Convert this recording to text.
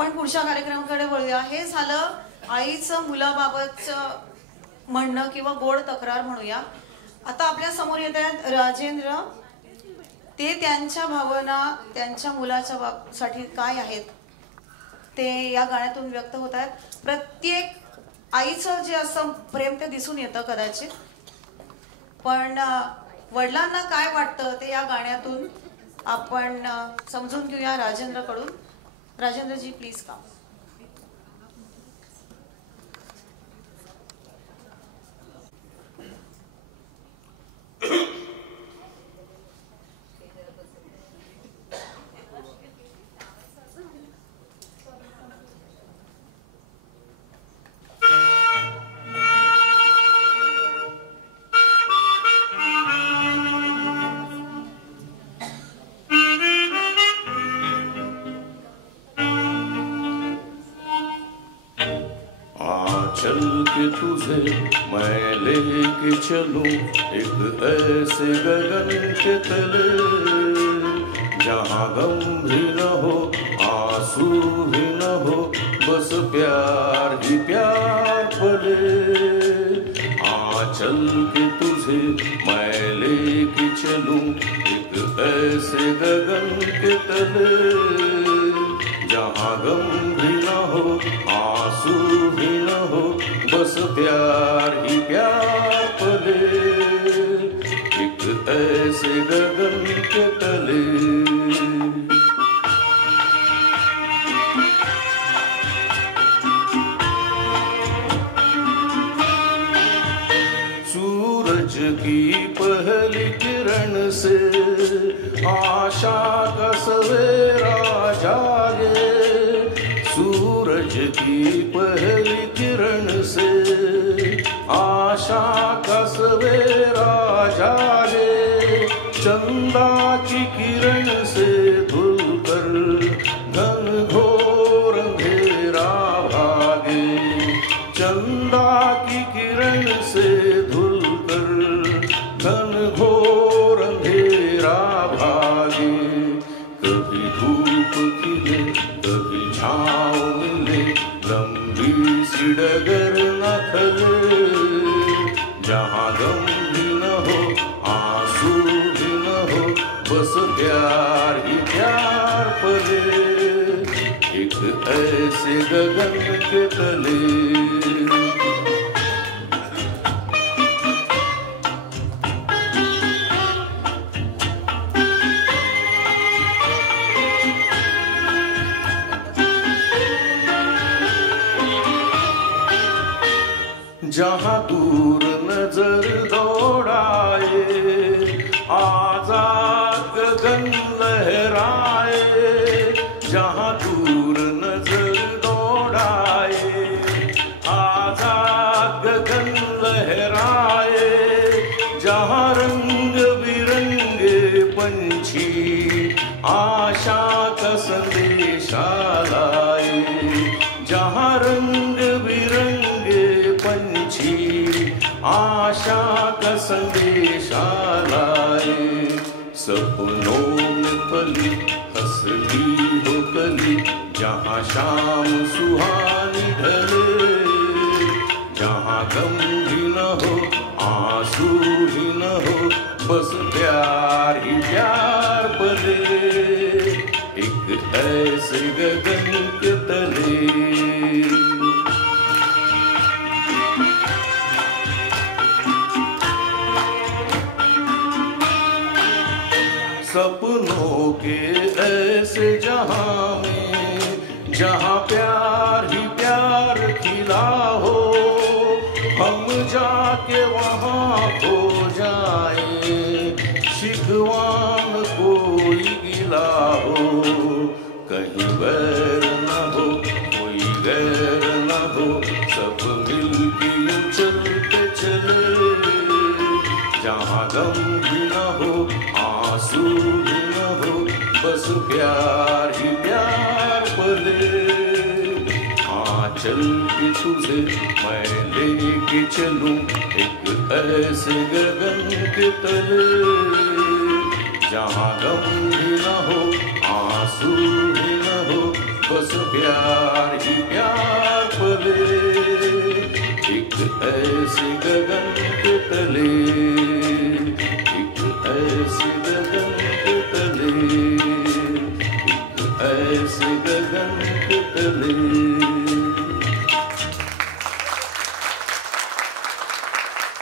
आपण पुढच्या कार्यक्रमाकडे वळूया. हे झालं आईचं मुलाबाबतचं म्हणणं किंवा गोड तक्रार म्हणूया. आता आपल्या समोर येत आहेत राजेंद्र. ते त्यांच्या भावना त्यांच्या मुलाच्या साठी काय आहेत ते या गाण्यातून व्यक्त होत आहेत. प्रत्येक आईचं जे असं प्रेम ते दिसून येतं कदाचित, पण वडिलांना काय वाटतं ते या गाण्यातून आपण समजून घेऊया राजेंद्रकडून. राजेंद्रजी प्लीज का. चल के तुझे मैं लेके चलूं एक ऐसे गगन के तले, जहाँ गम भी न हो आंसू भी न हो, बस प्यार ही प्यार पले। चल के तुझे मैं लेके चलूं एक ऐसे गगन के तले, जहाँ गम भी न हो आंसू भी न हो, बस प्यार ही प्यार पले, एक ऐसे गगन के तले। सूरज की पहली किरण से आशा का सवेरा जागे, सूरज की पहली किरण से आशा का सवेरा जागे, चंदा की किरण से धुलकर घन घोर अंधेरा भागे, चंदा की किरण से धुलकर घन घोर अंधेरा भागे। कभी धूप खिले कभी छाँव मिले, लंबी सी डगर न खले, जहाँ गम भी न हो आंसू भी न हो, बस प्यार ही प्यार पले, एक ऐसे गगन के तले। जहाँ दूर नजर दौड़ाए आजाद गगन लहराए, जहाँ दूर नजर दौड़ाए आजाद गगन लहराए, जहाँ रंग बिरंगे पंछी आशा का संदेशा लाए, जहाँ रंग बिरंगे पंछी आशा का संदेशा लाए। सपनों में पली हंसती हो कली, जहाँ शाम सुहानी ढले, जहाँ गम भी न हो आंसू भी न हो, बस प्यार ही प्यार पले, एक ऐसे गगन के तले। सपनों के ऐसे जहां में जहां प्यार ही प्यार खिला हो, हम जाके वहां खो जाए, शिकवान कोई गिला हो, कहीं वैर न हो कोई गैर न हो, सब मिलके यूं चलते चले, जहां गम भी न हो आंसू भी न हो, बस प्यार ही प्यार पले। चल के तुझे मैं लेके चलूं एक ऐसे गगन के तले, जहाँ गम भी न हो आंसू भी न हो, बस बस प्यार ही प्यार पले, एक ऐसे गगन के तले, एक ऐसे गगन के तले, एक ऐसे गगन के तले।